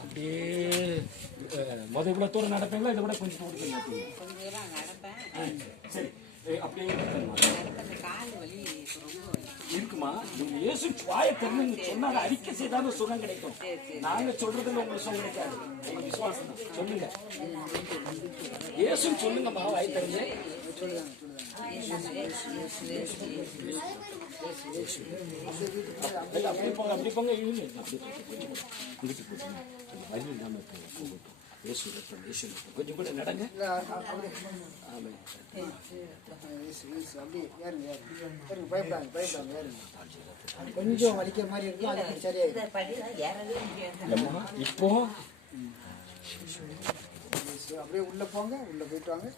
அப்படியே முத இவ்வளோ தூரம் நடப்பீங்களா? இதை விட கொஞ்சம் தூரம் நடப்பேன். சரி, அப்படியே இருக்குமா? நீங்க இயேசு வாயை திறந்து சொன்னாங்க, அறிக்கை செய்தாலும் சுகம் கிடைக்கும். நாங்க சொல்றதுல உங்களுக்கு சுகம் கிடைக்காது. உங்க விசுவாசம் தான். சொல்லுங்க, இயேசு சொல்லுங்கம்மா, வாயை திறந்து அப்படி போங்க, அப்படி போங்க, இழுங்க, வலி இல்லாம போகட்டும். கொஞ்சம் கூட நடங்க. கொஞ்சம் வலிக்கிற மாதிரி இருக்கும். அது சரியாயிடும். இப்போ அப்படியே உள்ள போங்க, உள்ள போயிட்டு வாங்க.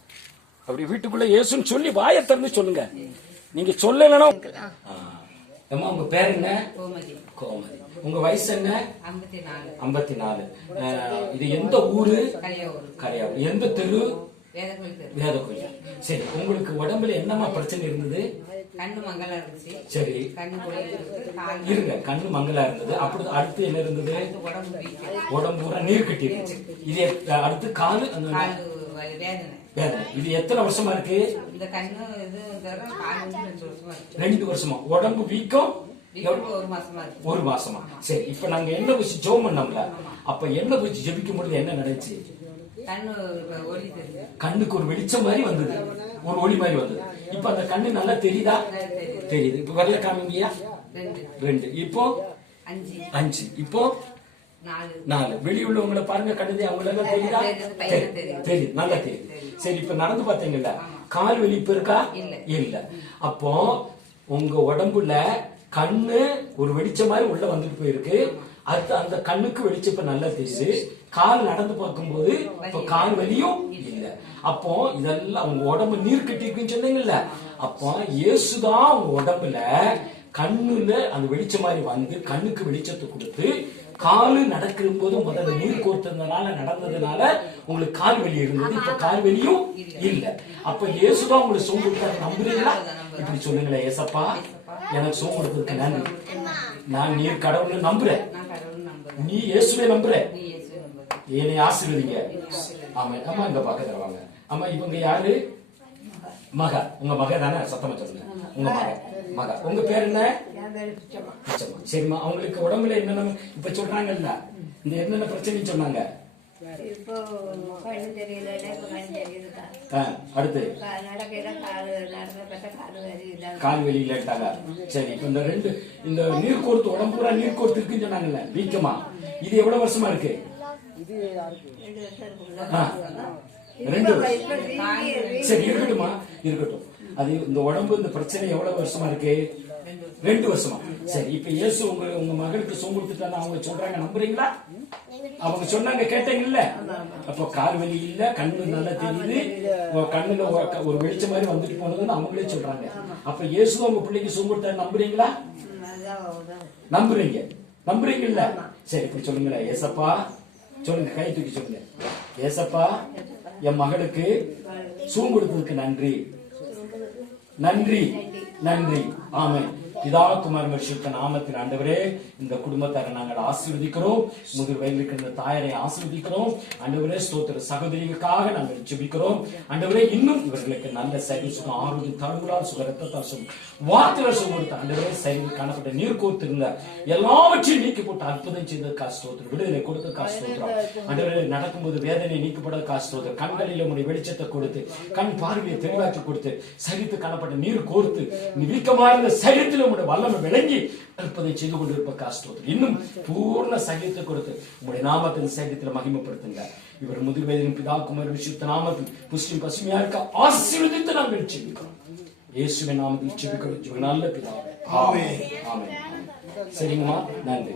அப்படி வீட்டுக்குள்ள இயேசுன்னு சொல்லி வாயை திறந்து சொல்லுங்க. நீங்க சொல்லலைன்னா உங்க பேர் என்ன? கோமதி. உங்க வயசு என்ன? 54. இது எந்த ஊரு? கரையாவூர். எந்த தெரு? வேதகோயில். சரி, உங்களுக்கு உடம்புல என்னமா பிரச்சனை இருந்தது? கண்ணு மங்களா இருந்துச்சு. சரி, இருங்க, கண்ணு மங்களா இருந்தது. அப்படி அடுத்து என்ன இருந்தது? உடம்பு பூரா நீர் கட்டி இருந்துச்சு. இது அடுத்து காலு வேதனை. இது எத்தனை வருஷமா இருக்கு? இந்த கண்ணு இது 2 வருஷமா. உடம்பு வீக்கம் 1 மாசமா. சரி, இப்ப நாங்க என்ன வச்சு ஜெபம் பண்ணோம்ல, அப்ப என்ன வச்சு ஜெபிக்கும் பொழுது என்ன நடந்துச்சு? கண்ணுக்கு ஒரு வெளிச்சம் மாதிரி வந்தது, ஒரு ஒளி மாதிரி வந்தது. இப்ப அந்த கண்ணு நல்லா தெரியுதா? தெரியுது. இப்ப வரல காமிங்கயா? 2. இப்போ 5. இப்போ 4. வெளியுள்ளவங்களை பாருங்க, கண்ணு அவங்கள தெரியுதா? தெரியுது, நல்லா தெரியுது. சரி, இப்ப நடந்து பாத்தீங்கல்ல, கால் வலி இப்ப இருக்கா? இல்ல. அப்போ உங்க உடம்புல கண்ணு ஒரு வெளிச்சம் மாதிரி உள்ள வந்துட்டு போயிருக்கு. அது அந்த கண்ணுக்கு வெளிச்சம் இப்ப நல்லா தெரியுது. கால் நடந்து பார்க்கும்போது இப்ப கால் வலியும் இல்ல. அப்போ இதெல்லாம் உங்க உடம்பு நீர் கட்டி இருக்குன்னு சொன்னீங்கல்ல, அப்போ இயேசுதான் உங்க உடம்புல கண்ணுல அந்த வெளிச்சம் மாதிரி வந்து கண்ணுக்கு வெளிச்சத்தை கொடுத்து காலு நடக்கிற போது முதல்ல நீர் கோர்த்ததுனால நடந்ததுனால உங்களுக்கு கால் வலி இருந்தது. இப்ப கால் வலியும் இல்ல. அப்ப இயேசுதான் உங்களுக்கு சுகம் கொடுத்தாரு. நம்புறீங்களா? இப்படி சொல்லுங்களேன், ஏசப்பா எனக்கு சுகம் கொடுத்ததுக்கு நன்றி. நான் நீர் கடவுள் நம்புறேன், நீ இயேசுவே நம்புற, என்னை ஆசீர்வதிங்க. ஆமா, அம்மா இங்க பக்கத்துல வாங்க. அம்மா, இவங்க யாரு? மக. உங்க மக தானே? சத்தமா சொல்லுங்க, உங்க மக. உங்க பேர் என்ன? சரிம்மா, அவங்களுக்கு உடம்புல என்னென்ன இப்ப சொல்றாங்கல்ல, இந்த என்னென்ன பிரச்சனை சொன்னாங்க? அடுத்து கால் வெளியில இட்டாங்க. சரி, இப்ப இந்த நீர் கோர்த்து உடம்பு பூரா நீர் கோர்த்து இருக்குன்னு சொன்னாங்கல்ல, வீக்கமா. இது எவ்வளவு வருஷமா இருக்கு? 2 வருஷம். சரி, இருக்கட்டுமா, இருக்கட்டும். அது இந்த உடம்பு இந்த பிரச்சனை எவ்வளவு வருஷமா இருக்கு? 2 வருஷமா. சரி, இப்ப இயேசு உங்க மகளுக்கு சுகம் கொடுத்துட்டாங்க அவங்க சொல்றாங்க, நம்புறீங்களா? அவங்க சொன்னாங்க, கேட்டீங்கல்ல. அப்போ கால் வலி இல்ல, கண்ணு நல்லா தெரியுது, கண்ணுல ஒரு வெளிச்சம் மாதிரி வந்துட்டு போனதுன்னு அவங்களே சொல்றாங்க. அப்ப இயேசு உங்க பிள்ளைக்கு சுகம் கொடுத்தாரு, நம்புறீங்களா? நம்புறீங்கல்ல? சரி, இப்படி சொல்லுங்களேன், ஏசப்பா சொல்லுங்க, கை தூக்கி சொல்லுங்க. ஏசப்பா, என் மகளுக்கு சுகம் கொடுத்ததுக்கு நன்றி, நன்றி, நன்றி. ஆமென். பிதா குமாரன் பரிசுத்த நாமத்தின் ஆண்டவரே, இந்த குடும்பத்தாரை நாங்கள் ஆசீர்வதிக்கிறோம். முதிர் வயதில் இருக்கிற தாயரை ஆசீர்வதிக்கிறோம். ஆண்டவரே, ஸ்தோத்திர சகோதரிகளுக்காக நாங்கள் ஜெபிக்கிறோம். ஆண்டவரே, இன்னும் இவர்களுக்கு நல்ல சரி சுகம், ஆரோக்கியம், தழுவலால் சுக, ரத்தத்தால் சுகம், வார்த்தைகள் சுகம் கொடுத்த ஆண்டவரே, சைடில் காணப்பட்ட நீர் கோர்த்திருந்த எல்லாவற்றையும் நீக்கி போட்டு அற்புதம் செய்ததற்காக ஸ்தோத்திரம், விடுதலை கொடுத்ததற்காக ஸ்தோத்திரம். ஆண்டவரே, நடக்கும்போது வேதனை நீக்கப்பட்டதற்காக ஸ்தோத்திரம். கண்களில் உடைய வெளிச்சத்தை கொடுத்து, கண் பார்வையை தெளிவாக்கி கொடுத்து, சரித்து காணப்பட்ட நீர் கோர்த்து, வீக்கமாக இருந்த சரீரத்தில் உங்களுடைய வல்லமை விளங்கி அற்புதம் செய்து கொண்டிருப்ப ஸ்தோத்திரம். இன்னும் பூர்ண சகியத்தை கொடுத்து உங்களுடைய நாமத்தின் சரீரத்தில் மகிமைப்படுத்துங்க. இவர் முதிர் வயதின் பிதா குமாரன் பரிசுத்த நாமத்தில் புஷ்டியும் பசுமையா இருக்க ஆசீர்வதித்து நாங்கள் ஜெபிக்கிறோம். இயேசுவின் நாமத்தில் ஜெபிக்கிறோம் நல்ல பிதாவே. ஆமென். ஆமென். சரிங்கம்மா, நன்றி.